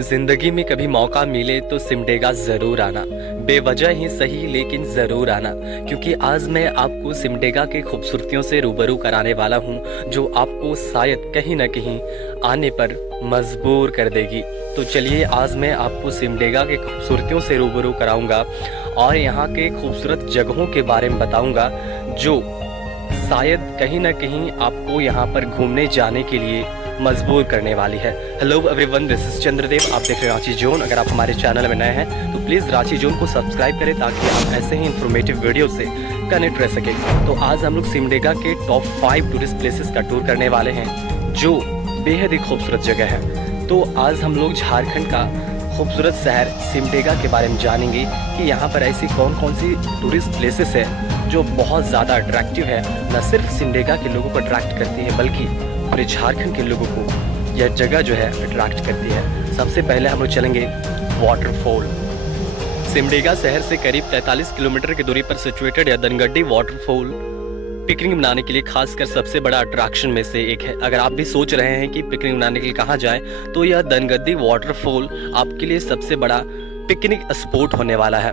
जिंदगी में कभी मौका मिले तो सिमडेगा ज़रूर आना, बेवजह ही सही लेकिन ज़रूर आना, क्योंकि आज मैं आपको सिमडेगा के खूबसूरतियों से रूबरू कराने वाला हूं, जो आपको शायद कहीं ना कहीं आने पर मजबूर कर देगी। तो चलिए आज मैं आपको सिमडेगा के खूबसूरतियों से रूबरू कराऊंगा और यहाँ के खूबसूरत जगहों के बारे में बताऊंगा, जो शायद कहीं ना कहीं आपको यहाँ पर घूमने जाने के लिए मजबूर करने वाली है। Hello everyone, this is Chandradev. आप देख रहे हैं रांची जोन। अगर आप हमारे चैनल में नए हैं तो प्लीज़ रांची जोन को सब्सक्राइब करें ताकि आप ऐसे ही इन्फॉर्मेटिव वीडियो से कनेक्ट रह सकें। तो आज हम लोग सिमडेगा के टॉप 5 टूरिस्ट प्लेसेस का टूर करने वाले हैं, जो बेहद ही खूबसूरत जगह है। तो आज हम लोग झारखंड का खूबसूरत शहर सिमडेगा के बारे में जानेंगे कि यहाँ पर ऐसी कौन कौन सी टूरिस्ट प्लेसेस है जो बहुत ज़्यादा अट्रैक्टिव है। न सिर्फ सिमडेगा के लोगों को अट्रैक्ट करती है बल्कि पूरे झारखंड के लोगों को यह जगह जो है अट्रैक्ट करती है। सबसे पहले हम लोग चलेंगे वाटरफॉल। सिमडेगा शहर से करीब 43 किलोमीटर की दूरी पर सिचुएटेड यह दनगड्डी वाटरफॉल पिकनिक मनाने के लिए खासकर सबसे बड़ा अट्रैक्शन में से एक है। अगर आप भी सोच रहे हैं कि पिकनिक मनाने के लिए कहाँ जाएं, तो यह दनगड्डी वाटरफॉल आपके लिए सबसे बड़ा पिकनिक स्पॉट होने वाला है।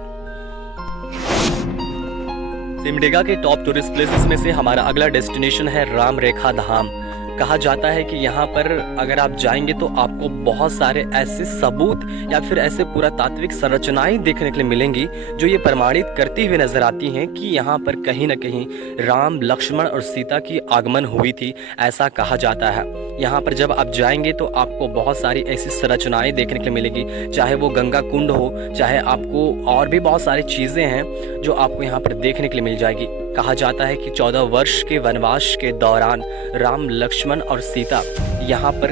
सिमडेगा के टॉप टूरिस्ट प्लेसेस में से हमारा अगला डेस्टिनेशन है राम रेखा धाम। कहा जाता है कि यहाँ पर अगर आप जाएंगे तो आपको बहुत सारे ऐसे सबूत या फिर ऐसे पुरातात्विक संरचनाएं देखने के लिए मिलेंगी जो ये प्रमाणित करती हुई नजर आती हैं कि यहाँ पर कहीं न कहीं राम, लक्ष्मण और सीता की आगमन हुई थी, ऐसा कहा जाता है। यहाँ पर जब आप जाएंगे तो आपको बहुत सारी ऐसी संरचनाएं देखने के लिए मिलेगी, चाहे वो गंगा कुंड हो, चाहे आपको और भी बहुत सारी चीज़ें हैं जो आपको यहाँ पर देखने के लिए मिल जाएगी। कहा जाता है कि 14 वर्ष के वनवास के दौरान राम, लक्ष्मण और सीता यहाँ पर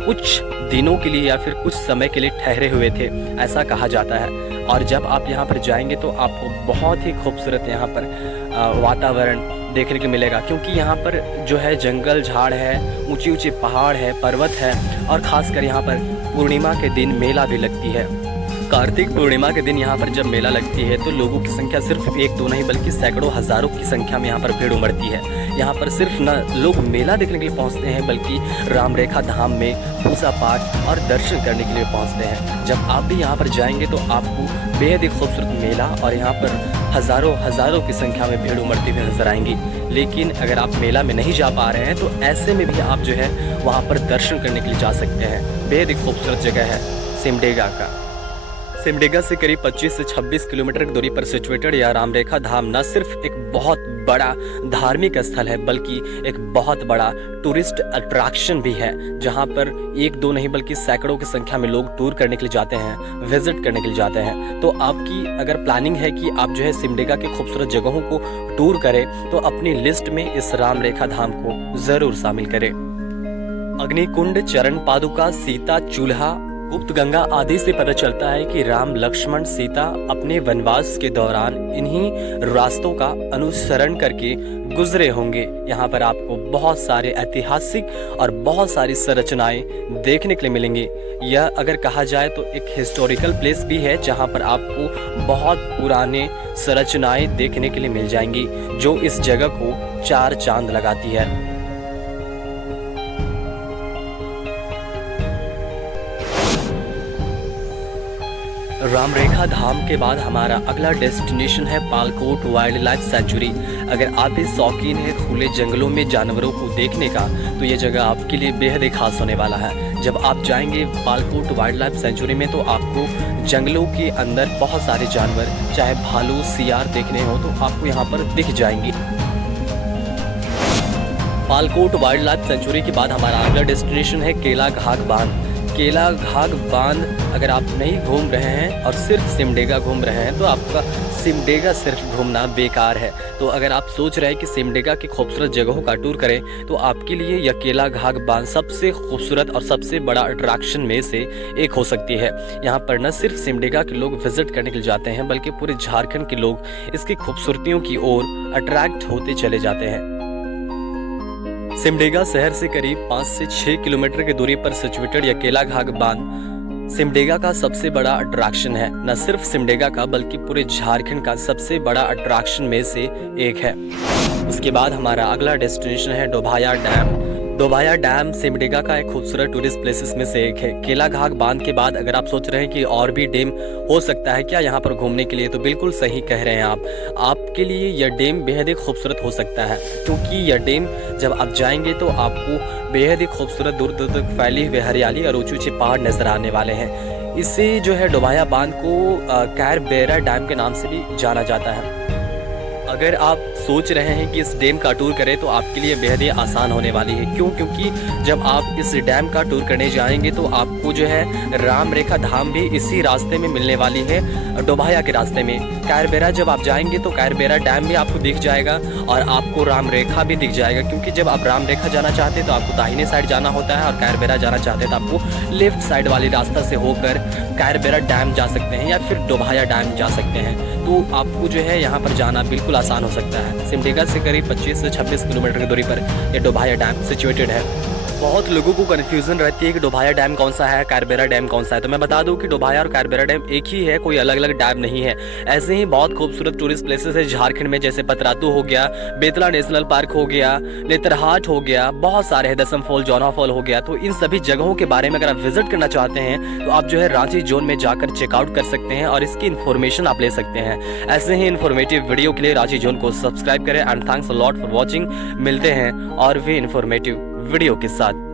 कुछ दिनों के लिए या फिर कुछ समय के लिए ठहरे हुए थे, ऐसा कहा जाता है। और जब आप यहाँ पर जाएंगे तो आपको बहुत ही खूबसूरत यहाँ पर वातावरण देखने को मिलेगा, क्योंकि यहाँ पर जो है जंगल झाड़ है, ऊंची ऊंची पहाड़ है, पर्वत है और ख़ासकर यहाँ पर पूर्णिमा के दिन मेला भी लगती है। कार्तिक पूर्णिमा के दिन यहाँ पर जब मेला लगती है तो लोगों की संख्या सिर्फ एक दो नहीं बल्कि सैकड़ों हजारों की संख्या में यहाँ पर भीड़ उमड़ती है। यहाँ पर सिर्फ न लोग मेला देखने के लिए पहुँचते हैं बल्कि राम रेखा धाम में पूजा पाठ और दर्शन करने के लिए पहुँचते हैं। जब आप भी यहाँ पर जाएंगे तो आपको बेहद ही खूबसूरत मेला और यहाँ पर हजारों की संख्या में भीड़ उमड़ती हुई नजर आएंगी। लेकिन अगर आप मेला में नहीं जा पा रहे हैं तो ऐसे में भी आप जो है वहाँ पर दर्शन करने के लिए जा सकते हैं। बेहद ही खूबसूरत जगह है सिमडेगा का। सिमडेगा से करीब 25 से 26 किलोमीटर की दूरी पर सिचुएटेड यह राम रेखा धाम न सिर्फ एक बहुत बड़ा धार्मिक स्थल है बल्कि एक बहुत बड़ा टूरिस्ट अट्रैक्शन भी है, जहां पर एक दो नहीं बल्कि सैकड़ों की संख्या में लोग टूर करने के लिए जाते हैं, विजिट करने के लिए जाते हैं। तो आपकी अगर प्लानिंग है कि आप जो है सिमडेगा के खूबसूरत जगहों को टूर करें तो अपनी लिस्ट में इस राम रेखा धाम को जरूर शामिल करें। अग्निकुंड, चरण पादुका, सीता चूल्हा, गुप्त गंगा आदि से पता चलता है कि राम, लक्ष्मण, सीता अपने वनवास के दौरान इन्हीं रास्तों का अनुसरण करके गुजरे होंगे। यहाँ पर आपको बहुत सारे ऐतिहासिक और बहुत सारी संरचनाएं देखने के लिए मिलेंगी। यह अगर कहा जाए तो एक हिस्टोरिकल प्लेस भी है जहाँ पर आपको बहुत पुराने संरचनाएं देखने के लिए मिल जाएंगी, जो इस जगह को 4 चांद लगाती है। राम रेखा धाम के बाद हमारा अगला डेस्टिनेशन है पालकोट वाइल्ड लाइफ सेंचुरी। अगर आप भी शौकीन हैं खुले जंगलों में जानवरों को देखने का तो ये जगह आपके लिए बेहद ही खास होने वाला है। जब आप जाएंगे पालकोट वाइल्ड लाइफ सेंचुरी में तो आपको जंगलों के अंदर बहुत सारे जानवर, चाहे भालू, सियार देखने हो तो आपको यहाँ पर दिख जाएंगे। पालकोट वाइल्ड लाइफ सेंचुरी के बाद हमारा अगला डेस्टिनेशन है केला घाघ बांध। केला घाघ बांध अगर आप नहीं घूम रहे हैं और सिर्फ सिमडेगा घूम रहे हैं तो आपका सिमडेगा सिर्फ घूमना बेकार है। तो अगर आप सोच रहे हैं कि सिमडेगा की खूबसूरत जगहों का टूर करें तो आपके लिए यह केला घाघ बांध सबसे खूबसूरत और सबसे बड़ा अट्रैक्शन में से एक हो सकती है। यहाँ पर न सिर्फ सिमडेगा के लोग विजिट करने के लिए जाते हैं बल्कि पूरे झारखंड के लोग इसकी खूबसूरतियों की ओर अट्रैक्ट होते चले जाते हैं। सिमडेगा शहर से करीब 5 से 6 किलोमीटर की दूरी पर सिचुएटेड यह केला घाघ बांध सिमडेगा का सबसे बड़ा अट्रैक्शन है। न सिर्फ सिमडेगा का बल्कि पूरे झारखंड का सबसे बड़ा अट्रैक्शन में से एक है। उसके बाद हमारा अगला डेस्टिनेशन है डोभाया डैम। डोभाया डैम सिमडेगा का एक खूबसूरत टूरिस्ट प्लेसेस में से एक है। केला घाट बांध के बाद अगर आप सोच रहे हैं कि और भी डैम हो सकता है क्या यहाँ पर घूमने के लिए, तो बिल्कुल सही कह रहे हैं आप। आपके लिए यह डैम बेहद ही खूबसूरत हो सकता है, क्योंकि यह डैम जब आप जाएंगे तो आपको बेहद ही खूबसूरत दूर दूर तक फैली हुई हरियाली और ऊंचे ऊंचे पहाड़ नजर आने वाले हैं। इसे जो है डोभाया बांध को कैरबेरा डैम के नाम से भी जाना जाता है। अगर आप सोच रहे हैं कि इस डैम का टूर करें तो आपके लिए बेहद ही आसान होने वाली है। क्यों? क्योंकि जब आप इस डैम का टूर करने जाएंगे तो आपको जो है राम रेखा धाम भी इसी रास्ते में मिलने वाली है, डोभाया के रास्ते में। कैरबेरा जब आप जाएंगे तो कैरबेरा डैम भी आपको दिख जाएगा और आपको राम रेखा भी दिख जाएगा, क्योंकि जब आप राम रेखा जाना चाहते हैं तो आपको दाहिने साइड जाना होता है, और कैरबेरा जाना चाहते हैं तो आपको लेफ्ट साइड वाली रास्ता से होकर कैरबेरा डैम जा सकते हैं या फिर डोभाया डैम जा सकते हैं। तो आपको जो है यहाँ पर जाना बिल्कुल आसान हो सकता है। सिमडेगा से करीब 25 से 26 किलोमीटर की दूरी पर यह डोभाया डैम सिचुएटेड है। बहुत लोगों को कन्फ्यूजन रहती है कि डोभाया डैम कौन सा है, कैरबेरा डैम कौन सा है। तो मैं बता दूं कि डोभाया और कैरबेरा डैम एक ही है, कोई अलग अलग डैम नहीं है। ऐसे ही बहुत खूबसूरत टूरिस्ट प्लेसेस है झारखंड में, जैसे पतरातू हो गया, बेतला नेशनल पार्क हो गया, नेतरहाट हो गया, बहुत सारे हैं, दसम फॉल, जौना फॉल हो गया। तो इन सभी जगहों के बारे में अगर आप विजिट करना चाहते हैं तो आप जो है रांची जोन में जाकर चेकआउट कर सकते हैं और इसकी इन्फॉर्मेशन आप ले सकते हैं। ऐसे ही इन्फॉर्मेटिव वीडियो के लिए रांची जोन को सब्सक्राइब करें। And thanks a lot for watching. मिलते हैं और भी इन्फॉर्मेटिव वीडियो के साथ।